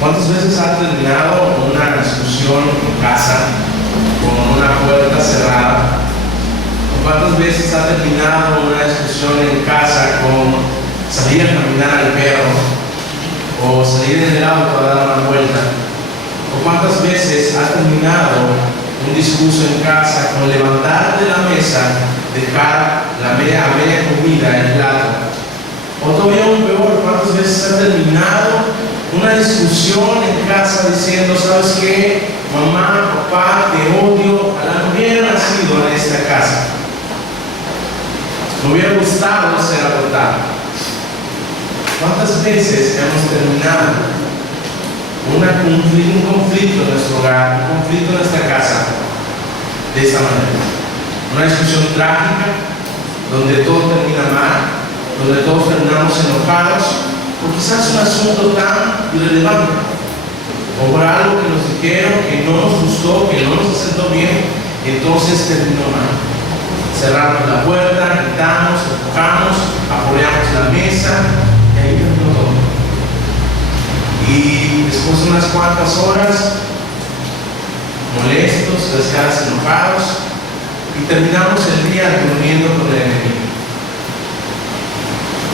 ¿Cuántas veces has terminado una discusión en casa con una puerta cerrada? ¿Cuántas veces has terminado una discusión en casa con salir a caminar al perro o salir en el auto a dar una vuelta? ¿O cuántas veces has terminado un discurso en casa con levantar de la mesa, dejar a media comida en el plato? O todavía aún peor, ¿cuántas veces has terminado una discusión en casa diciendo, ¿sabes qué? Mamá, papá, te odio, ojalá no hubiera nacido en esta casa. Me hubiera gustado ser adoptado. ¿Cuántas veces hemos terminado un conflicto en nuestro hogar, un conflicto en nuestra casa, de esta manera? Una discusión trágica, donde todo termina mal, donde todos terminamos enojados, o quizás un asunto tan irrelevante, o por algo que nos dijeron, que no nos gustó, que no nos sentó bien, entonces terminó mal. Cerramos la puerta, gritamos, empujamos, apoyamos la mesa, y ahí terminó todo. Y después de unas cuantas horas, molestos, las caras enojados, y terminamos el día durmiendo con el enemigo.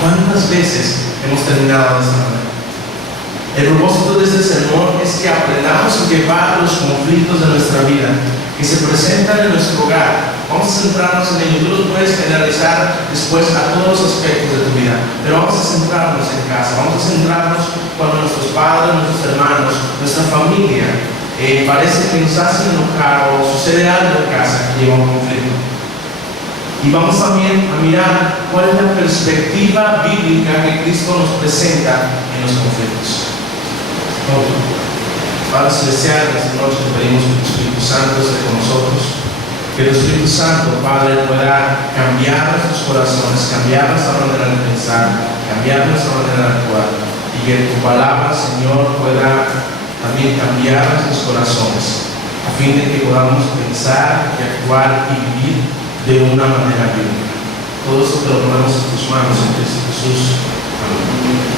¿Cuántas veces hemos terminado de esta manera? El propósito de este sermón es que aprendamos a llevar los conflictos de nuestra vida que se presentan en nuestro hogar. Vamos a centrarnos en ellos. Tú los puedes generalizar después a todos los aspectos de tu vida, pero vamos a centrarnos en casa. Vamos a centrarnos cuando nuestros padres, nuestros hermanos, nuestra familia parece que nos hacen enojar o sucede algo en casa que lleva a un conflicto. Y vamos también a mirar cuál es la perspectiva bíblica que Cristo nos presenta en los conflictos. Padre Celestial, esta noche te pedimos que el Espíritu Santo esté con nosotros, que el Espíritu Santo, Padre, pueda cambiar nuestros corazones, cambiar nuestra manera de pensar, cambiar nuestra manera de actuar, y que tu palabra, Señor, pueda también cambiar nuestros corazones, a fin de que podamos pensar y actuar y vivir de una manera bíblica. Todo esto te lo ponemos en tus manos, en Cristo Jesús. Amén.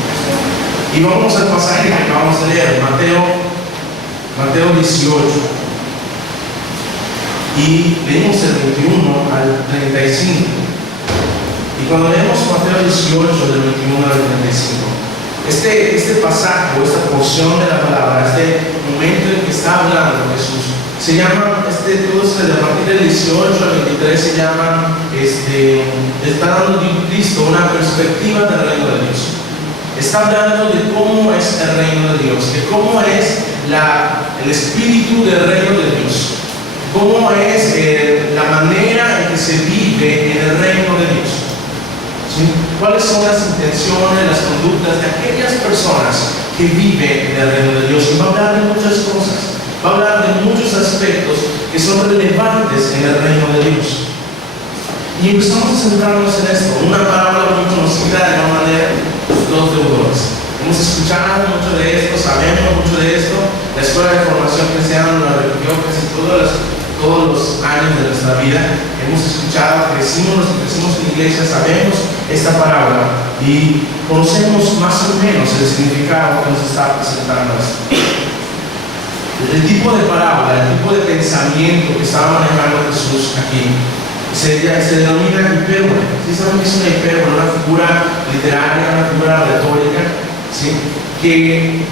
Y vamos al pasaje que acabamos de leer, Mateo 18. Y leímos el 21 al 35. Y cuando leemos Mateo 18, del 21 al 35, este pasaje o esta porción de la palabra, este momento en que está hablando Jesús, se llama, entonces a partir del 18 al 23 se llama, está dando Cristo una perspectiva del reino de Dios. Está hablando de cómo es el reino de Dios, de cómo es el espíritu del reino de Dios, cómo es la manera en que se vive en el reino de Dios. ¿Sí? ¿Cuáles son las intenciones, las conductas de aquellas personas que viven en el reino de Dios? Y va a hablar de muchas cosas. Va a hablar de muchos aspectos que son relevantes en el reino de Dios. Y empezamos a centrarnos en esto. Una parábola muy conocida de una manera, los deudores. Hemos escuchado mucho de esto, sabemos mucho de esto. La escuela de formación cristiana nos repitió casi todos los años de nuestra vida. Hemos escuchado, crecimos en iglesia, sabemos esta parábola y conocemos más o menos el significado que nos está presentando esto. El tipo de parábola, el tipo de pensamiento que estaba manejando Jesús aquí se denomina hipérbole. ¿Sí saben qué es una hipérbole? Una figura literaria, una figura retórica, ¿sí? Que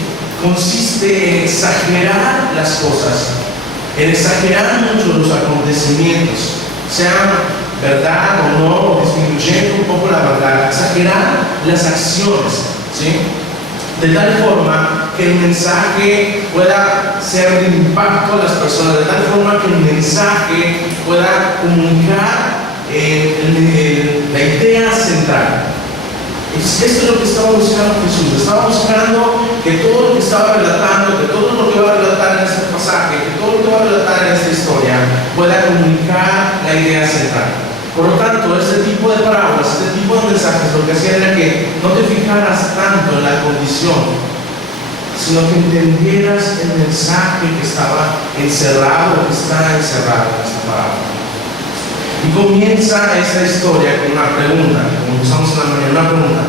consiste en exagerar las cosas, en exagerar mucho los acontecimientos, sean verdad o no, o disminuyendo un poco la verdad, exagerar las acciones, ¿sí? De tal forma que el mensaje pueda ser de impacto a las personas, de tal forma que el mensaje pueda comunicar la idea central. Esto es lo que estaba buscando Jesús. Estaba buscando que todo lo que estaba relatando, que todo lo que va a relatar en este pasaje, que todo lo que va a relatar en esta historia pueda comunicar la idea central. Por lo tanto, este tipo de parábolas, este tipo de mensajes, lo que hacía era que no te fijaras tanto en la condición, sino que entendieras el mensaje que estaba encerrado o que está encerrado en esta parábola. Y comienza esta historia con una pregunta, como empezamos en la mañana, una pregunta.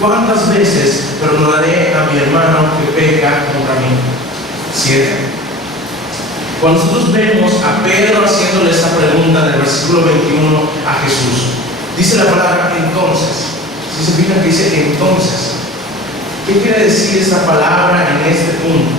¿Cuántas veces perdonaré a mi hermano que peca contra mí? 7. Cuando nosotros vemos a Pedro haciéndole esta pregunta en el versículo 21 a Jesús, dice la palabra entonces. Si se fijan que dice entonces, ¿qué quiere decir esta palabra en este punto?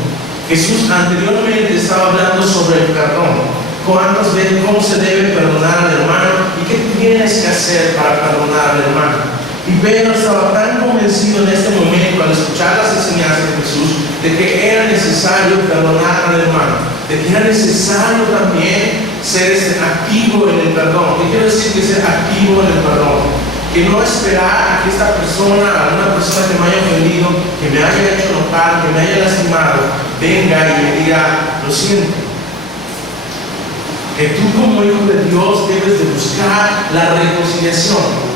Jesús anteriormente estaba hablando sobre el perdón. ¿Cuántas veces, cómo se debe perdonar al hermano y qué tienes que hacer para perdonar al hermano? Y Pedro estaba tan convencido en este momento al escuchar las enseñanzas de Jesús de que era necesario perdonar al hermano, de que era necesario también ser activo en el perdón. ¿Qué quiero decir que ser activo en el perdón? Que no esperar a que esta persona, alguna persona que me haya ofendido, que me haya hecho enojar, que me haya lastimado, venga y me diga, lo siento. Que tú como hijo de Dios debes de buscar la reconciliación.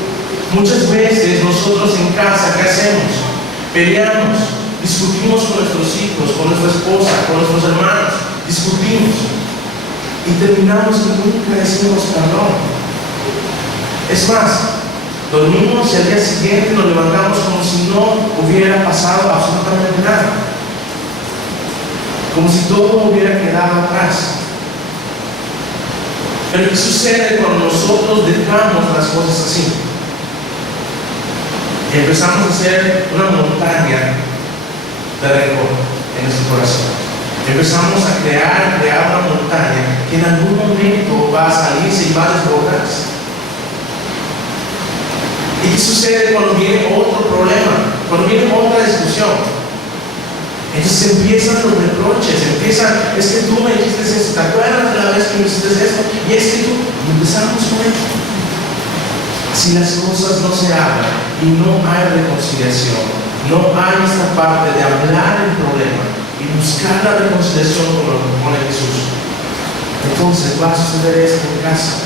Muchas veces nosotros en casa, ¿qué hacemos? Peleamos, discutimos con nuestros hijos, con nuestra esposa, con nuestros hermanos, discutimos y terminamos que nunca decimos perdón. Es más, dormimos y al día siguiente nos levantamos como si no hubiera pasado absolutamente nada, como si todo hubiera quedado atrás. Pero ¿qué sucede cuando nosotros dejamos las cosas así? Y empezamos a hacer una montaña de rencor en nuestro corazón. Empezamos a crear una montaña que en algún momento va a salirse y va a desbordarse. ¿Y qué sucede cuando viene otro problema? Cuando viene otra discusión. Entonces empiezan los reproches, es que tú me dijiste esto, ¿te acuerdas de la vez que me hiciste esto? Y es que tú, empezamos con esto. Si las cosas no se hablan y no hay reconciliación, no hay esta parte de hablar el problema y buscar la reconciliación como lo propone Jesús, entonces va a suceder esto en casa.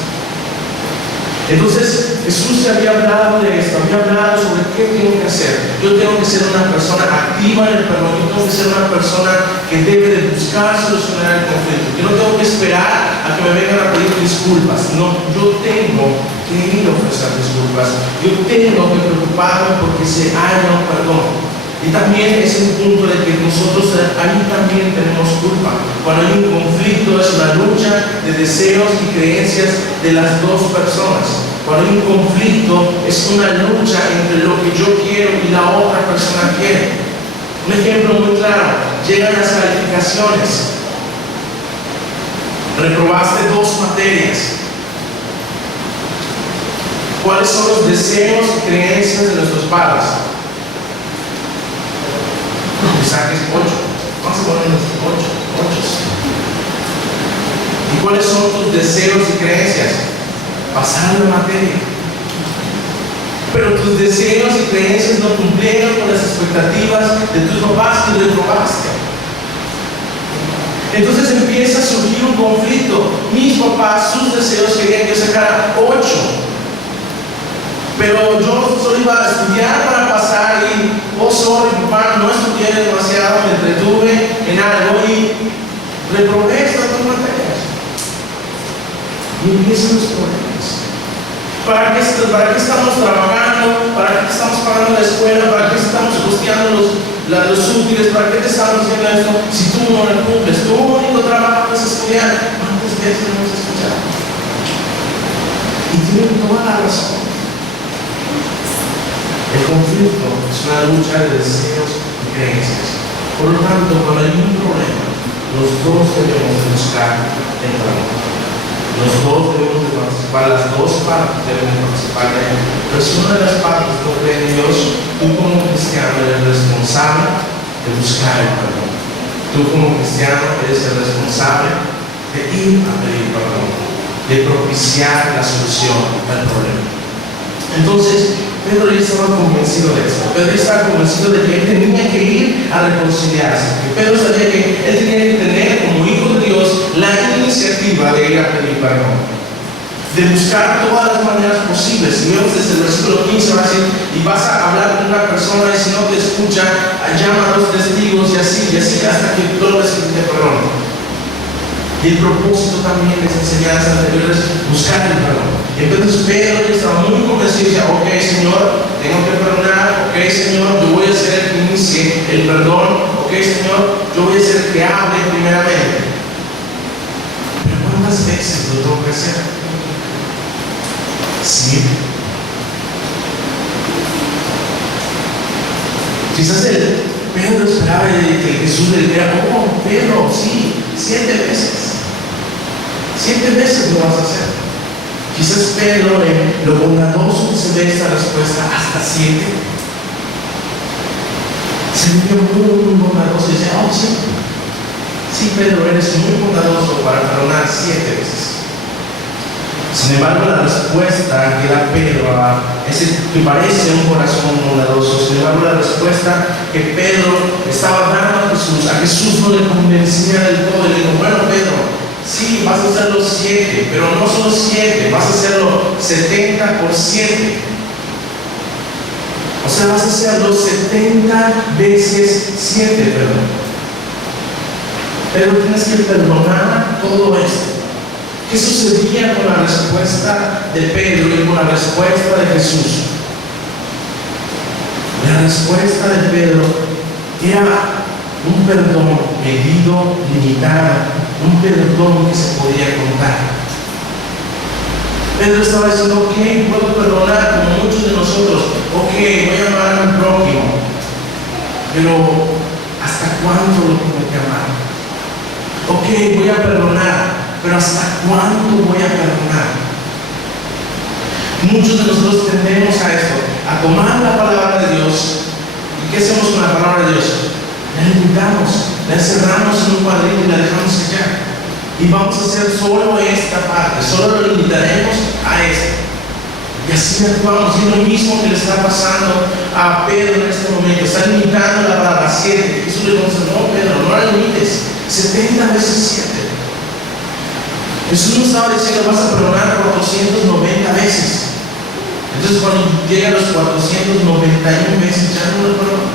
Entonces Jesús te había hablado de esto, había hablado sobre qué tengo que hacer. Yo tengo que ser una persona activa en el perdón, yo tengo que ser una persona que debe de buscar solucionar el conflicto. Yo no tengo que esperar a que me vengan a pedir disculpas, no, yo tengo que ir a ofrecer disculpas, yo tengo que preocuparme porque se haya un perdón. Y también es un punto de que nosotros ahí también tenemos culpa. Cuando hay un conflicto es una lucha de deseos y creencias de las dos personas. Cuando hay un conflicto es una lucha entre lo que yo quiero y la otra persona quiere. Un ejemplo muy claro, llegan las calificaciones. Reprobaste 2 materias. ¿Cuáles son los deseos y creencias de nuestros padres? Que saques 8. Vamos a poner 8. ¿Y cuáles son tus deseos y creencias? Pasar la materia. Pero tus deseos y creencias no cumplieron con las expectativas de tus papás y reprobaste. Entonces empieza a surgir un conflicto. Mis papás, sus deseos querían que yo sacara 8. Pero yo solo iba a estudiar para pasar y, sorry, papá, no estudié demasiado, me entretuve en algo y reprobé estas 2 materias. Y empiezan los problemas. ¿Para qué estamos trabajando? ¿Para qué estamos pagando la escuela? ¿Para qué estamos costeando los útiles? ¿Para qué te estamos haciendo esto? Si tú no lo cumples, tu único trabajo es estudiar. ¿Cuántas veces hemos escuchado? Y tienen toda la razón. El conflicto es una lucha de deseos y creencias. Por lo tanto, cuando hay un problema, los dos debemos de buscar el perdón. Los dos debemos de participar, las dos partes deben de participar de él. Pero si una de las partes no cree en Dios, tú como cristiano eres responsable de buscar el perdón. Tú como cristiano eres el responsable de ir a pedir perdón, de propiciar la solución al problema. Entonces, Pedro ya estaba convencido de esto. Pedro estaba convencido de que él tenía que ir a reconciliarse. Y Pedro sabía que él tenía que tener como hijo de Dios la iniciativa de ir a pedir perdón, de buscar todas las maneras posibles. Si vemos desde el versículo 15 va a decir, y vas a hablar con una persona y si no te escucha, llama a los testigos y así hasta que logres que te perdone. Y el propósito también de las enseñanzas anteriores es buscar el perdón. Y Entonces Pedro, que estaba muy convencido, decía, ok Señor, tengo que perdonar, ok Señor, yo voy a ser el que inicie el perdón, ok Señor, yo voy a ser el que hable primeramente. Pero ¿cuántas veces lo tengo que hacer? Sí. Quizás Pedro esperaba que Jesús le dijera, oh Pedro, sí, 7 veces. 7 veces lo vas a hacer. Quizás Pedro, lo bondadoso que se ve esta respuesta, hasta 7, se vio muy bondadoso y decía, oh sí, Pedro, eres muy bondadoso para perdonar 7 veces. Sin embargo, la respuesta que da Pedro que parece un corazón bondadoso, sin embargo, la respuesta que Pedro estaba dando a Jesús no le convencía del todo. Le dijo, bueno, Pedro, sí, vas a hacer los 7, pero no solo 7, vas a hacerlo 70 por 7. O sea, vas a hacer los 70 veces 7, perdón. Pero tienes que perdonar todo esto. ¿Qué sucedía con la respuesta de Pedro y con la respuesta de Jesús? La respuesta de Pedro era un perdón medido, limitado, un perdón que se podía contar. Pedro estaba diciendo, ok, puedo perdonar como muchos de nosotros, ok, voy a amar a mi prójimo, pero ¿hasta cuándo lo tengo que amar? Ok, voy a perdonar, pero ¿hasta cuándo voy a perdonar? Muchos de nosotros tendemos a esto, a tomar la palabra de Dios. ¿Y qué hacemos con la palabra de Dios? La limitamos, la encerramos en un cuadrito y la dejamos allá. Y vamos a hacer solo esta parte, solo lo limitaremos a esto. Y así actuamos, y es lo mismo que le está pasando a Pedro en este momento. Está limitando la palabra 7. Jesús le dice, no Pedro, no la limites, 70 veces 7. Jesús no estaba diciendo vas a perdonar 490 veces. Entonces cuando llega a los 491 veces ya no lo perdono.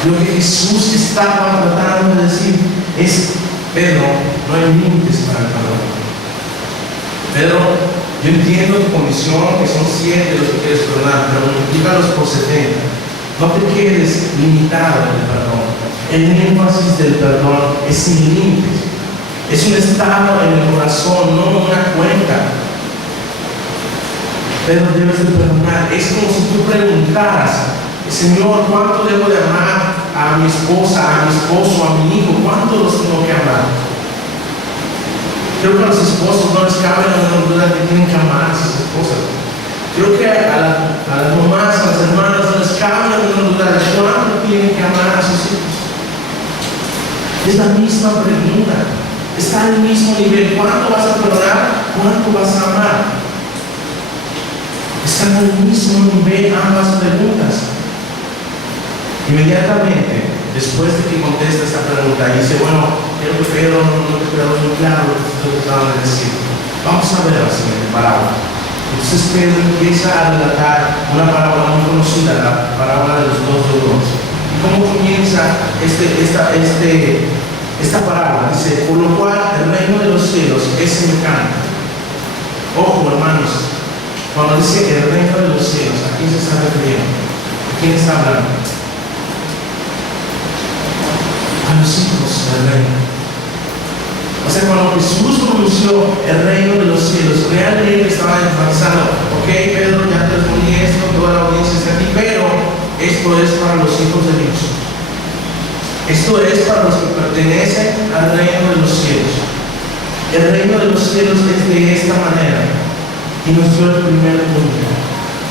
Lo que Jesús estaba tratando de decir es, Pedro, no hay límites para el perdón. Pedro, yo entiendo tu condición, que son 7 los que quieres perdonar, pero multiplícalos por 70. No te quedes limitado en el perdón. El énfasis del perdón es sin límites. Es un estado en el corazón, no una cuenta. Pero debes de perdonar. Es como si tú preguntaras, Señor, ¿cuánto debo de amar a mi esposa, a mi esposo, a mi hijo? ¿Cuánto los tengo que amar? Creo que a los esposos no les cabe la duda que tienen que amar a sus esposas. Creo que a las mamás, a las hermanas no les cabe la duda de cuánto tienen que amar a sus hijos. Es la misma pregunta. Está al mismo nivel. ¿Cuánto vas a perdonar? ¿Cuánto vas a amar? Están al mismo nivel ambas preguntas. Inmediatamente, después de que contesta esta pregunta, dice, bueno, creo que Pedro no te quedó muy claro lo que estaban de decir. Vamos a ver la siguiente parábola. Entonces Pedro empieza a relatar una parábola muy conocida, la parábola de los 2 euros. ¿Y cómo comienza esta parábola? Dice, por lo cual el reino de los cielos es semejante. Ojo, hermanos, cuando dice el reino de los cielos, ¿a quién se está refiriendo? ¿A quién está hablando? A los hijos del reino. O sea, cuando Jesús pronunció el reino de los cielos, realmente estaba enfatizando, ok, Pedro, ya te respondí esto, toda la audiencia está aquí, pero esto es para los hijos de Dios. Esto es para los que pertenecen al reino de los cielos. El reino de los cielos es de esta manera. Y nos dio el primer punto.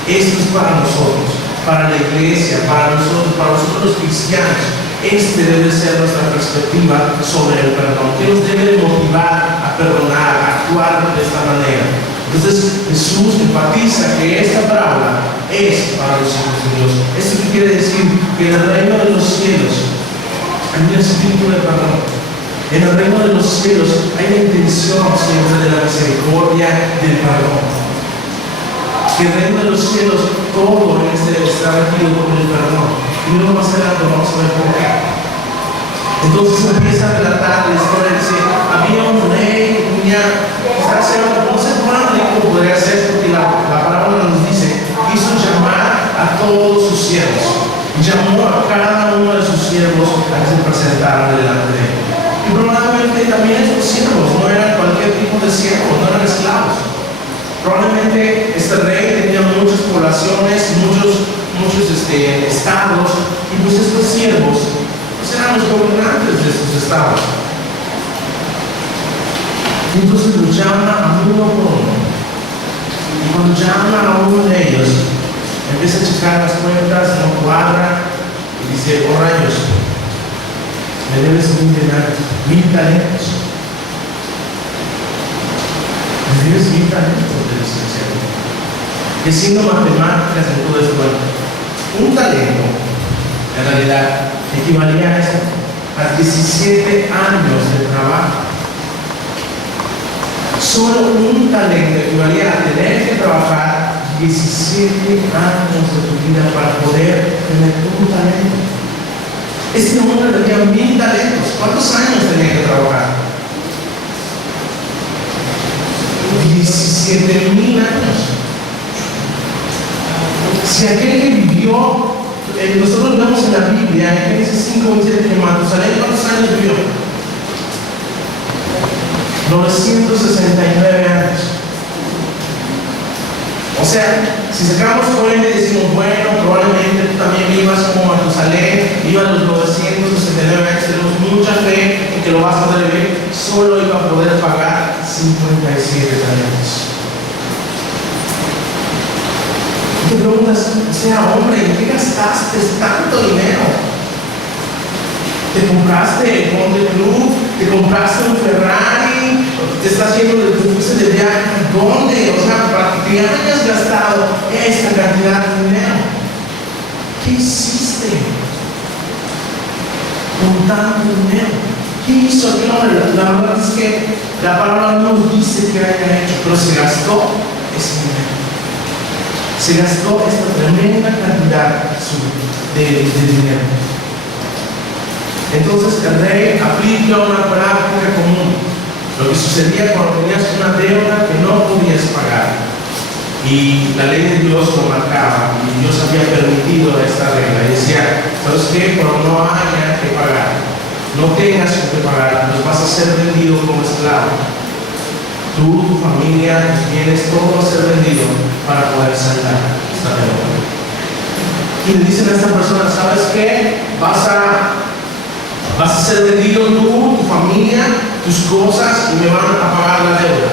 Esto es para nosotros, para la iglesia, para nosotros los cristianos. Este debe ser nuestra perspectiva sobre el perdón, que nos debe motivar a perdonar, a actuar de esta manera. Entonces Jesús enfatiza que esta parábola es para los hijos de Dios. ¿Esto qué quiere decir? Que en el reino de los cielos hay un espíritu de perdón. En el reino de los cielos hay la intención siempre de la misericordia, del perdón. Que en el reino de los cielos todo está regido por el perdón. Y luego más adelante vamos a ver por qué. Entonces empieza a relatar la historia. Dice, había un rey que estaba o sea, no sé cuán rico podría ser, porque la parábola nos dice, hizo llamar a todos sus siervos, llamó a cada uno de sus siervos a que se presentaran delante de él. Y probablemente también estos siervos no eran cualquier tipo de siervos, no eran esclavos. Probablemente este rey tenía muchas poblaciones, muchos estados, y pues estos siervos pues eran los gobernantes de sus estados. Y entonces los llama a uno por uno. Y cuando llama a uno de ellos, empieza a checar las cuentas, no cuadra, y dice, oh rayos, me debes 1.000 talentos. Me debes 1.000 talentos, de licenciado. Que siendo matemáticas en todo esto, un talento, en realidad, equivalía a eso, a 17 años de trabajo. Solo un talento equivalía a tener que trabajar 17 años de tu vida para poder tener un talento. Este hombre tenía 1.000 talentos. ¿Cuántos años tenía que trabajar? 17.000 años. Si aquel que vivió, nosotros vemos en la Biblia, en Génesis 5:27, que Matusalén, ¿cuántos años vivió? 969 años. O sea, si sacamos cuenta y decimos, bueno, probablemente tú también vivas como Matusalén, vivas los 969 años, tenemos mucha fe en que lo vas a poder vivir, solo iba a poder pagar 57 talentos. Y te preguntas, o sea, hombre, ¿en qué gastaste tanto dinero? Te compraste el Conde Club, te compraste un Ferrari, te estás yendo de tu fuiste de viaje, ¿dónde? O sea, ¿para qué hayas gastado esta cantidad de dinero? ¿Qué hiciste con tanto dinero? ¿Qué hizo aquel hombre? La verdad es que la palabra no dice que haya hecho, pero se gastó ese dinero. Se gastó esta tremenda cantidad de dinero. Entonces el rey aplica una práctica común. Lo que sucedía cuando tenías una deuda que no podías pagar. Y la ley de Dios lo marcaba. Y Dios había permitido esta regla. Y decía, ¿sabes qué? Cuando no haya que pagar, no tengas que pagar, pues vas a ser vendido como esclavo. Tú, tu familia, tus bienes, todo va a ser vendido para poder saldar esta deuda. Y le dicen a esta persona, ¿sabes qué? Vas a ser vendido tú, tu familia, tus cosas, y me van a pagar la deuda.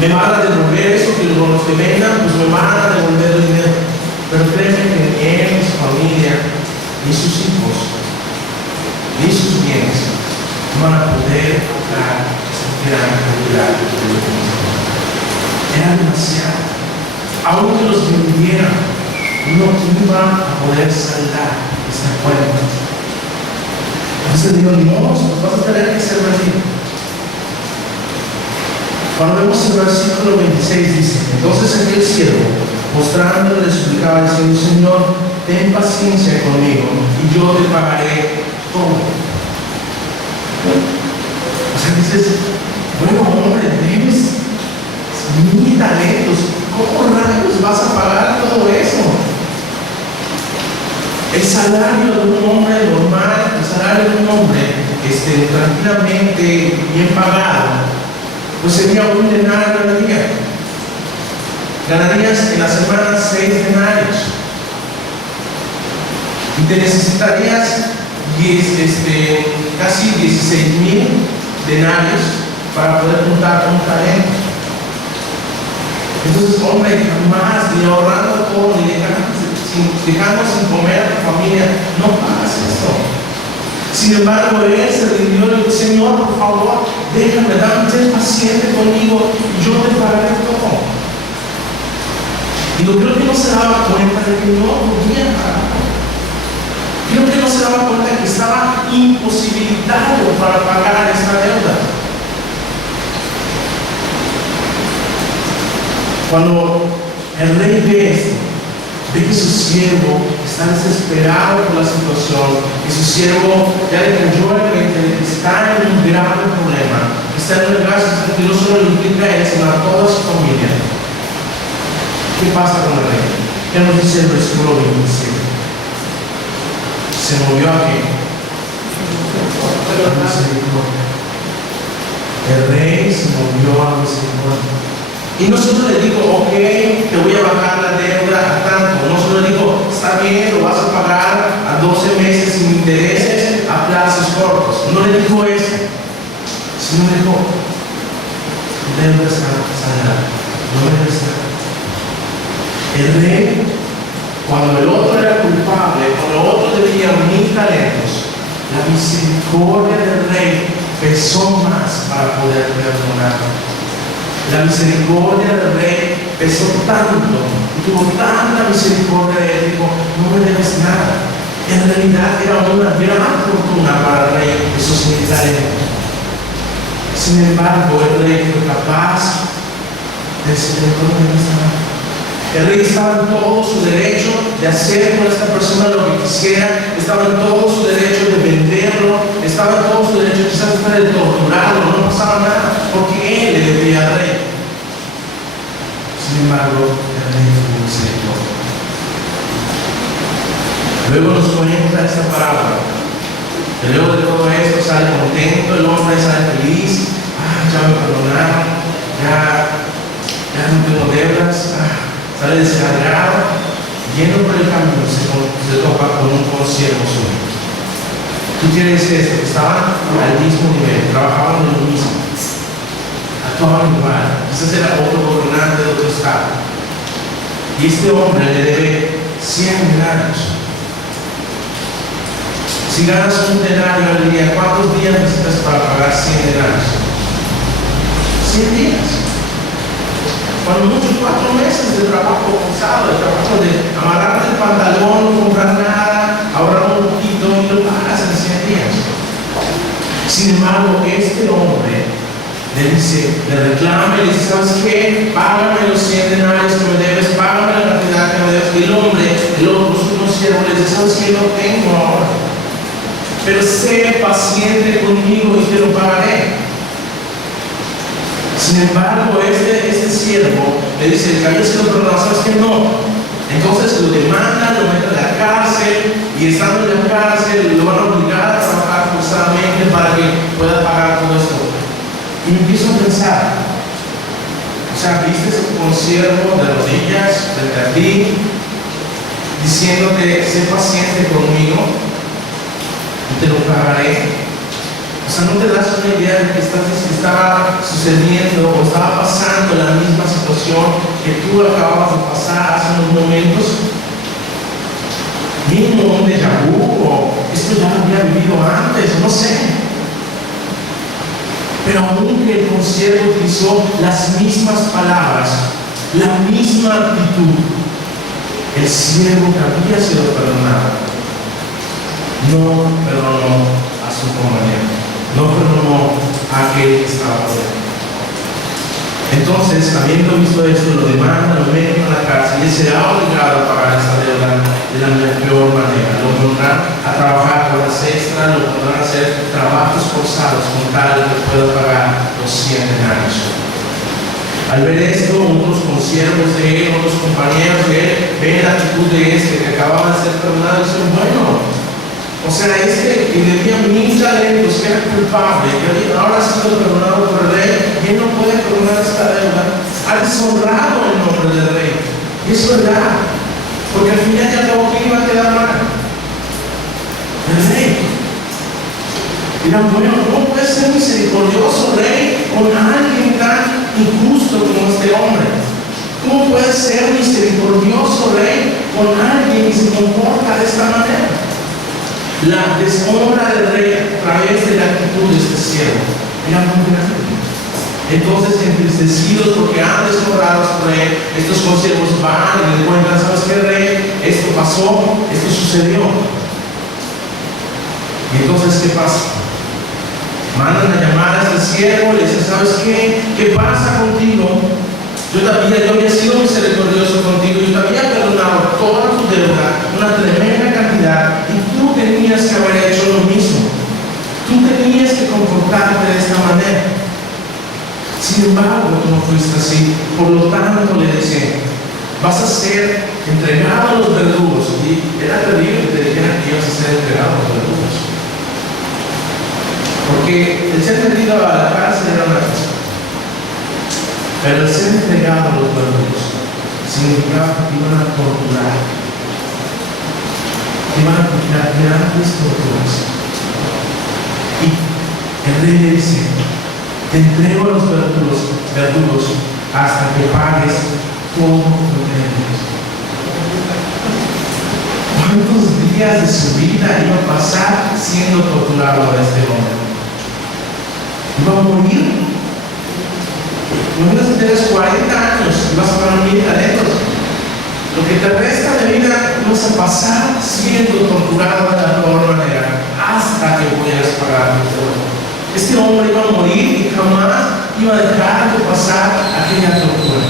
Me van a devolver eso, que los que vendan, pues me van a devolver el dinero. Pero créeme que ni él, su familia, ni sus hijos, ni sus bienes van a poder pagar esa gran cantidad de dinero. Era demasiado. Aunque los vendieran, no iban a poder saldar esta cuenta. Entonces digo, no, nos vas a tener que ser vendido. Cuando vemos el versículo 26 dice, entonces aquel siervo, postrándole, le suplicaba diciendo, Señor, ten paciencia conmigo y yo te pagaré todo. O sea, dices, bueno, hombre, debes 1.000 talentos, ¿cómo rayos vas a pagar todo eso? El salario de un hombre normal, el salario de un hombre tranquilamente bien pagado, pues sería un denario al día. Ganarías en la semana 6 denarios. Y te necesitarías casi 16.000 denarios para poder juntar un talento. Entonces, hombre, jamás, ni ahorrando todo, ni dejando sin comer a tu familia, no pagas esto. Sin embargo, él se rindió y dijo, Señor, por favor, déjame, ten paciente conmigo y yo te pagaré todo. Y yo creo que no se daba cuenta de que no podía pagar. Creo que no se daba cuenta de que estaba imposibilitado para pagar esta deuda. Cuando el rey ve esto, ve que su siervo está desesperado por la situación, que su siervo ya le cayó el 20, está en un grave problema, hacerle gracias porque no solo le implica a él, sino a toda su familia. ¿Qué pasa con el rey? ¿Qué nos dice el versículo 27? Se movió a qué? A misericordia. El rey se movió a misericordia. Y no solo le dijo, ok, te voy a bajar la deuda a tanto. No solo le dijo, está bien, lo vas a pagar a 12 meses sin intereses, a plazos cortos. No le dijo eso. Sino le dijo, deuda está saldada. No me debes nada. El rey, cuando el otro era culpable, cuando el otro debía 1000 talentos, la misericordia del rey pesó más para poder perdonar. La misericordia del rey pesó tanto, y tuvo tanta misericordia de él, dijo, no me debes nada. En realidad era una gran fortuna para el rey esos 1000 talentos. Sin embargo, el rey fue capaz de decir, no me debes nada. El rey estaba en todo su derecho de hacer con esta persona lo que quisiera, estaba en todo su derecho de venderlo, estaba en todo su derecho quizás de torturarlo, no pasaba nada, porque él le debía al rey. Sin embargo, el rey tuvo misericordia. Luego nos cuenta esta parábola. Y luego de todo esto sale contento, el hombre sale feliz, ya me perdonaron, ya no tengo deudas, sale descargado, yendo por el camino se topa con un consiervo suyo. ¿Qué quiere decir esto? Que estaban al mismo nivel, trabajaban en lo mismo, actuaban igual. Quizás era otro gobernante de otro estado. Y este hombre le debe 100 denarios. Si ganas un denario al día, ¿cuántos días necesitas para pagar 100 denarios? 100 días. Cuando mucho 4 meses de trabajo forzado, de trabajo de amarrarte el pantalón, no comprar nada, ahorrar un poquito y lo pagas en 100 días. Sin embargo, este hombre le dice, le reclama y le dice, ¿sabes qué? Págame los 100 denarios que me debes, págame la cantidad que me debes. Y el hombre, los unos siervos, le dice, ¿sabes qué? No tengo ahora. Pero sé paciente conmigo y te lo pagaré. Sin embargo, este siervo le dice, que había sido perdonado, ¿sabes qué? No. Entonces lo demandan, lo meten a la cárcel, y estando en la cárcel lo van a obligar a trabajar forzadamente para que pueda pagar todo esto. Y me empiezo a pensar, o sea, viste ese consiervo de rodillas frente a ti, diciéndote, sé paciente conmigo y te lo pagaré. O sea, ¿no te das una idea de que estaba sucediendo o estaba pasando la misma situación que tú acababas de pasar hace unos momentos? Mínimo un déjà vu, o esto ya lo había vivido antes, no sé. Pero aunque el consiervo utilizó las mismas palabras, la misma actitud, el siervo que había sido perdonado no perdonó a su compañero. No perdonó a aquel que estaba por él. Entonces, habiendo visto esto, lo demandan, lo meten a la cárcel y él será obligado a pagar esta deuda de la peor manera. Lo pondrán a trabajar horas extra, lo pondrán a hacer trabajos forzados con tal de que pueda pagar los 100 denarios. Al ver esto, otros consiervos de él, otros compañeros de él, ven la actitud de este que acababa de ser perdonado y dicen, bueno, o sea, este que debía 1000 talentos, que era culpable, que ahora ha sido perdonado por el rey, y él no puede perdonar esta deuda, ha deshonrado el nombre del rey. Y es verdad, porque al final ya todo que iba a quedar mal. El rey. Dirán, bueno, ¿cómo puede ser misericordioso rey con alguien tan injusto como este hombre? ¿Cómo puede ser misericordioso rey con alguien que se comporta de esta manera? La deshonra del rey a través de la actitud de este siervo era muy grande. Entonces, entristecidos porque han deshonrado a su rey, estos consiervos van y le cuentan, ¿sabes qué, rey? Esto pasó, esto sucedió. Y entonces, ¿qué pasa? Mandan a llamar a este siervo y le dicen, ¿sabes qué? ¿Qué pasa contigo? Yo había sido misericordioso contigo, yo te había perdonado toda tu deuda, una tremenda cantidad, y tú tenías que haber hecho lo mismo. Tú tenías que comportarte de esta manera. Sin embargo, tú no fuiste así. Por lo tanto, le dice, vas a ser entregado a los verdugos. Y era terrible que te dijeran que ibas a ser entregado a los verdugos. Porque el ser metido a la cárcel era una cosa. Pero el ser entregado a los verdugos significaba que iban a torturar. Iban a aplicar grandes torturas. Y el rey le dice, te entrego a los verdugos hasta que pagues todo lo que debes. ¿Cuántos días de su vida iba a pasar siendo torturado a este hombre? Iba a morir. No ibas a tener 40 años y vas a ganar 1000 talentos. Lo que te resta de vida vas a pasar siendo torturado de la peor manera hasta que puedas pagar todo. Este hombre iba a morir y jamás iba a dejar de pasar aquella tortura.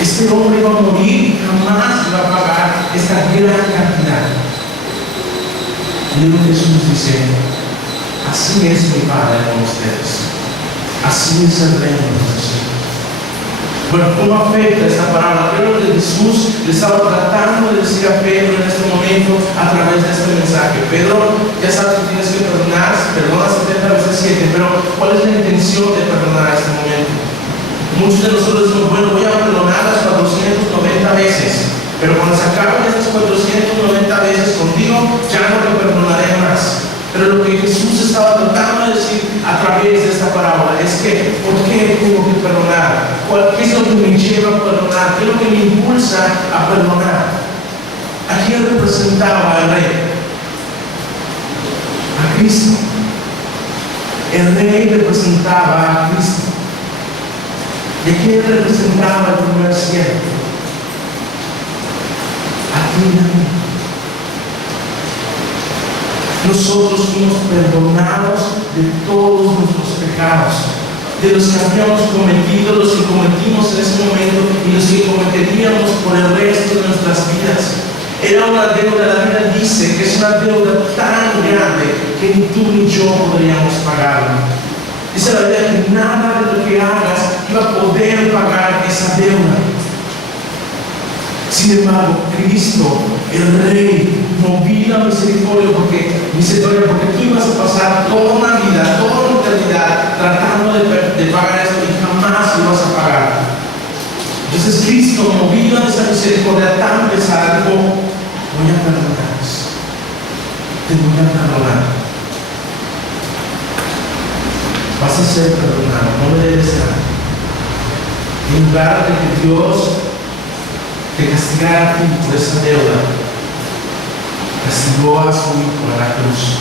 Este hombre iba a morir y jamás iba a pagar esta gran cantidad. Y luego Jesús dice, así es mi Padre con ustedes. Así es el reino de los cielos. Bueno, ¿cómo afecta esta parábola? Creo que Jesús le estaba tratando de decir a Pedro en este momento a través de este mensaje. Pedro, ya sabes que tienes que perdonar, perdona 70 veces 7, pero ¿cuál es la intención de perdonar en este momento? Muchos de nosotros decimos, bueno, voy a perdonar las 490 veces, pero cuando se acaben estas 490 veces contigo, ya no te perdonaré más. Pero lo que Jesús estaba tratando de decir a través de esta parábola es que, ¿por qué tengo que perdonar? ¿Qué es lo que me lleva a perdonar? ¿Qué es lo que me impulsa a perdonar? ¿A quién representaba el rey? A Cristo. El rey representaba a Cristo. ¿Y a quién representaba el primer siervo? A ti y a mí. Nosotros fuimos perdonados de todos nuestros pecados, de los que habíamos cometido, los que cometimos en ese momento y los que cometeríamos por el resto de nuestras vidas. Era una deuda, la Biblia dice que es una deuda tan grande que ni tú ni yo podríamos pagarla. Dice la Biblia que nada de lo que hagas iba a poder pagar esa deuda. Sin embargo, Cristo, el Rey, movía misericordia porque tú ibas a pasar toda una vida, toda una eternidad tratando de pagar esto y jamás lo vas a pagar. Entonces Cristo, movido de esa misericordia tan pesada, dijo, voy a perdonarlos. Te voy a perdonar. Vas a ser perdonado, no me debes nada. En lugar de que Dios te castigara a ti por esa deuda, castigó a su Hijo en la cruz.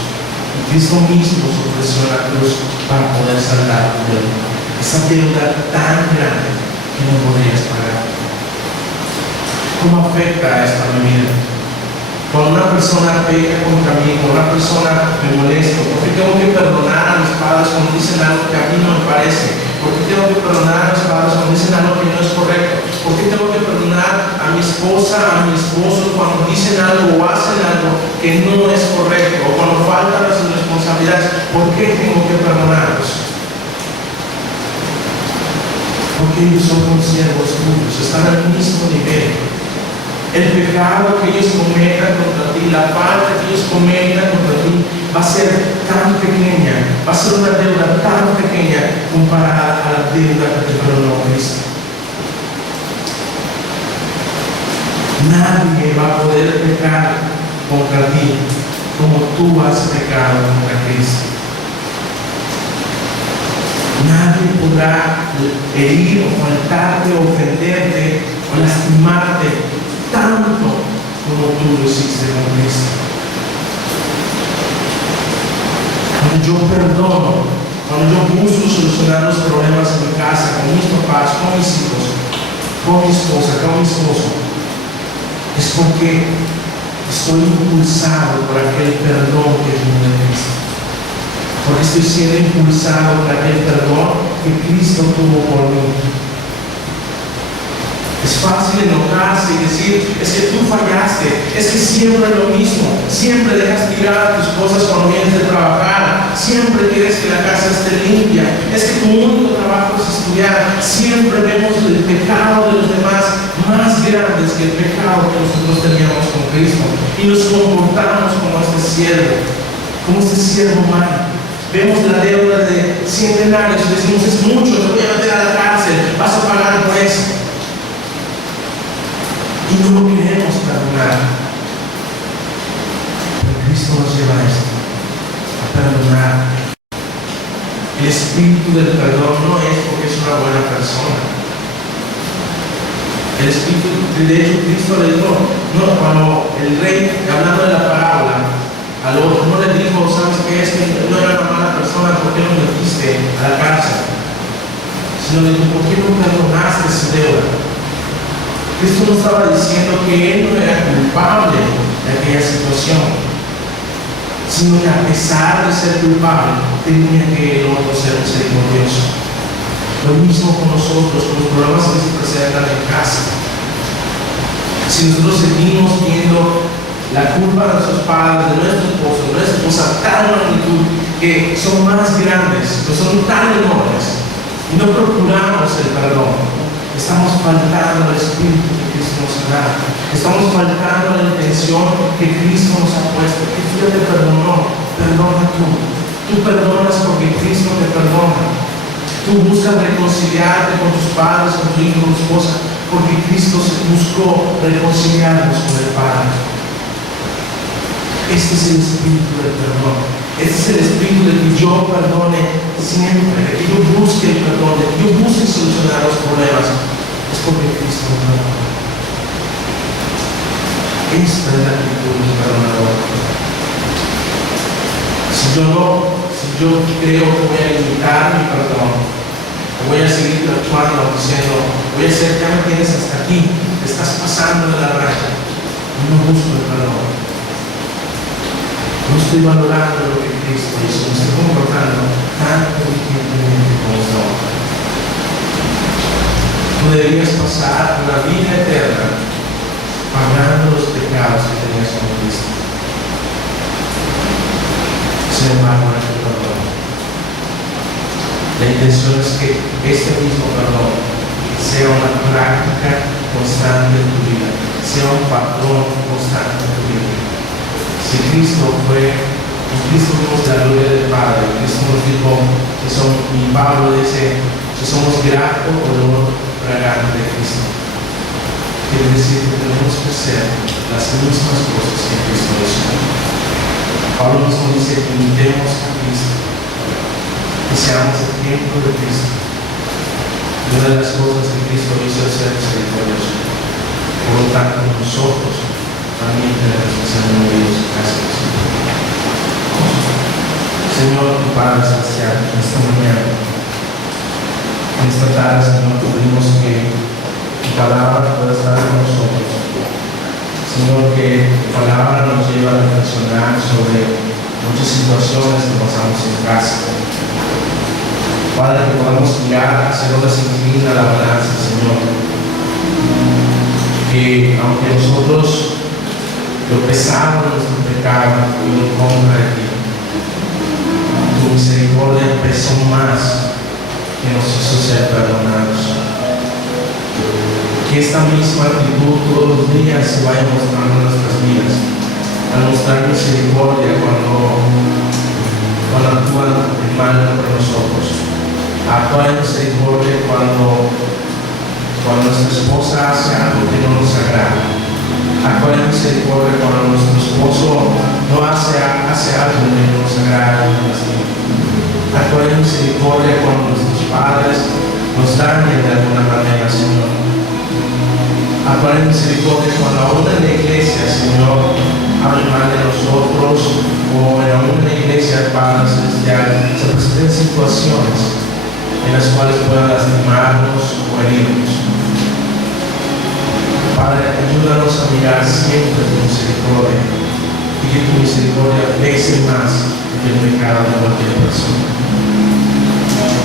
Y Cristo mismo se ofreció en la cruz para poder saldar tu deuda. Esa deuda tan grande que no podrías pagar. ¿Cómo afecta esto a mi vida? Cuando una persona peca contra mí, cuando una persona me molesta, ¿por qué tengo que perdonar a mis padres cuando dicen algo que a mí no me parece? ¿Por qué tengo que perdonar a mis padres cuando dicen algo que no es correcto? ¿Por qué tengo que perdonar a mi esposa, a mi esposo cuando dicen algo o hacen algo que no es correcto? O cuando faltan las responsabilidades, ¿por qué tengo que perdonarlos? Porque ellos son consiervos tuyos, están al mismo nivel. El pecado que ellos cometan contra ti, la falta que ellos cometan contra ti, va a ser tan pequeña, va a ser una deuda tan pequeña comparada a la deuda que te perdonó Cristo. Nadie va a poder pecar contra ti como tú has pecado contra Cristo. Nadie podrá herir o faltarte o ofenderte o lastimarte tanto como tú lo hiciste con Cristo. Cuando yo perdono, cuando yo busco solucionar los problemas en mi casa, con mis papás, con mis hijos, con mi esposa, con mi esposo, es porque estoy impulsado por aquel perdón que vino de Cristo. Porque estoy siendo impulsado por aquel perdón que Cristo tuvo por mí. Es fácil enojarse y decir, es que tú fallaste, es que siempre es lo mismo, siempre dejas tirar tus cosas cuando vienes de trabajar, siempre quieres que la casa esté limpia, es que tu único trabajo es estudiar. Siempre vemos el pecado de los demás más grandes que el pecado que nosotros teníamos con Cristo. Y nos comportamos como este siervo humano. Vemos la deuda de 100 denarios y decimos, es mucho, te voy a meter a la cárcel, vas a pagar por eso. Y no lo queremos perdonar. Pero Cristo nos lleva a esto, a perdonar. El espíritu del perdón no es porque es una buena persona. El espíritu, de hecho, Cristo le dijo, no, cuando el rey, hablando de la parábola, al otro no le dijo, ¿sabes qué? Es que no era una mala persona, ¿por qué no me metiste a la cárcel? Sino le dijo, ¿por qué no perdonaste su deuda? Cristo no estaba diciendo que él no era culpable de aquella situación, sino que a pesar de ser culpable, tenía que el otro ser misericordioso. Lo mismo con nosotros, con los problemas que se presentan en casa. Si nosotros seguimos viendo la culpa de nuestros padres, de nuestro esposo, de nuestra esposa, tal magnitud, que son más grandes, que son tan enormes, y no procuramos el perdón, estamos faltando al Espíritu que Cristo nos ha dado. Estamos faltando a la intención que Cristo nos ha puesto. Cristo ya te perdonó, perdona tú. Tú perdonas porque Cristo te perdona. Tú buscas reconciliarte con tus padres, con tu hijo, con tu esposa, porque Cristo buscó reconciliarnos con el Padre. Este es el espíritu del perdón. Este es el espíritu de que yo perdone siempre, de que yo busque el perdón, de que yo busque solucionar los problemas. Es porque Cristo me perdona. Esta es la actitud del perdonador. Si yo creo que voy a limitar mi perdón, voy a seguir actuando diciendo, voy a ser, ya me tienes hasta aquí, te estás pasando de la raya, no busco el perdón. No estoy valorando lo que Cristo hizo, me estoy comportando tan diligentemente como yo. Tú deberías pasar una vida eterna pagando los pecados que tenías con Cristo. Sin embargo, no hay perdón. La intención es que este mismo perdón sea una práctica constante en tu vida, sea un patrón constante en tu vida. Si Cristo vimos la gloria del Padre, Cristo nos dijo que y Pablo dice que somos gratos por el honor fragante de Cristo. Quiere decir que tenemos que hacer las mismas cosas que Cristo hizo. Pablo mismo dice que imitemos a Cristo, que seamos el ejemplo de Cristo. Y una de las cosas que Cristo hizo es ser misericordioso. Por lo tanto, nosotros también tenemos que ser movidos hacia eso. Señor, tu Padre Celestial, en esta mañana, en esta tarde, Señor, pedimos que tu palabra pueda estar con nosotros. Señor, que tu palabra nos lleve a reflexionar sobre muchas situaciones que pasamos en casa. Padre, que podamos mirar hacia donde se inclina la balanza, Señor. Que aunque nosotros lo pesado de nuestro pecado y en contra de ti, tu misericordia pesó más que nos hizo ser perdonados. Que esta misma actitud todos los días se vaya mostrando en nuestras vidas, al mostrar misericordia cuando actúan mal por nosotros, actuar en misericordia cuando nuestra esposa hace algo que no nos agrada, actuar en misericordia cuando nuestro esposo no hace algo que no nos agrada, actuar en misericordia cuando nuestros padres nos dañan de alguna manera, Señor. Actuar en misericordia cuando aún en la iglesia, Señor, hablen mal de nosotros, o aún en la iglesia, Padre Celestial, se presenten situaciones en las cuales puedan lastimarnos o herirnos. Padre, ayúdanos a mirar siempre tu misericordia y que tu misericordia pese más que el pecado de cualquier persona.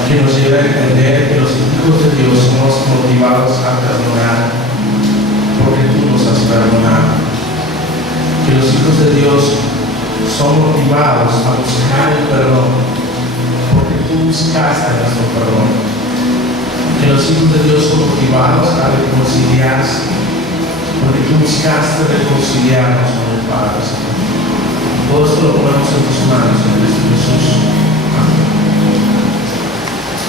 Que nos lleve a entender que los hijos de Dios somos motivados a perdonar porque tú nos has perdonado. Que los hijos de Dios son motivados a buscar el perdón porque tú tú buscaste nuestro perdón. Que los hijos de Dios son motivados a reconciliarse, porque tú buscaste reconciliarnos con el Padre. Todo esto lo ponemos en tus manos, en Cristo Jesús.